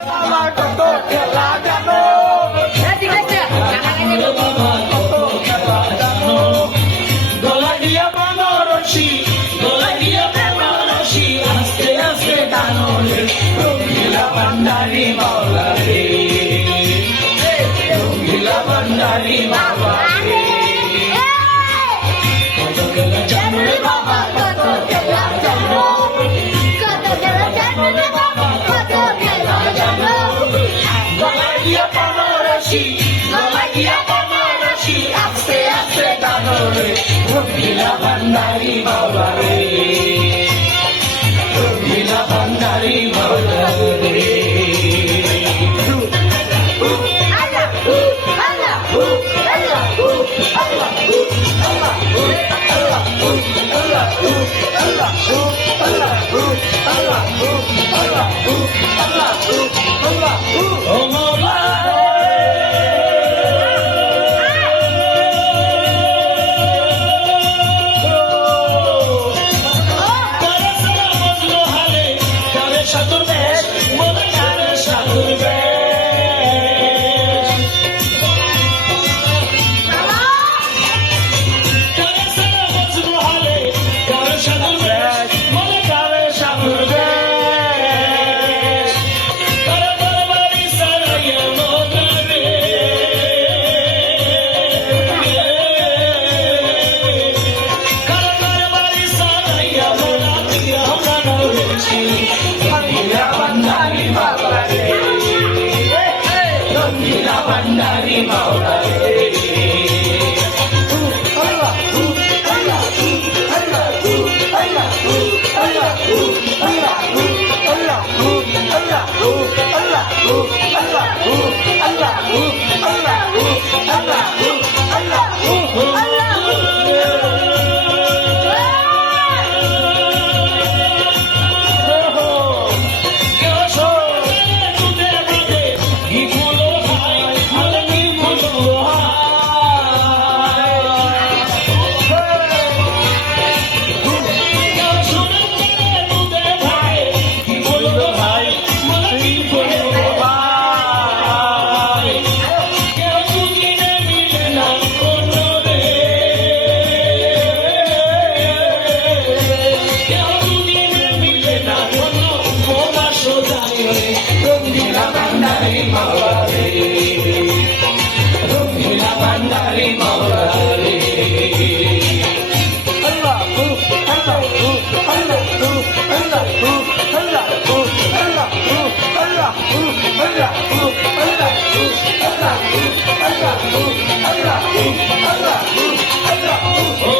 কত খেলা জানো কত খেলা জানো গলা দিয়া বানো রশি গলা দিয়া বানো রশি আস্তে আস্তে টানো রে রঙ্গিলা ভান্ডারি মাওলা রে রঙ্গিলা ভান্ডারি মাওলা রে কত খেলা জানো রে বাবা কত খেলা জানো কত খেলা জানো রে বাবা কত খেলা জানো গলা দিয়া বানো রশি গলা দিয়া বানো রশি আস্তে আস্তে টানো রে রঙ্গিলা ভান্ডারি মাওলা রে রঙ্গিলা ভান্ডারি মাওলা রে Allah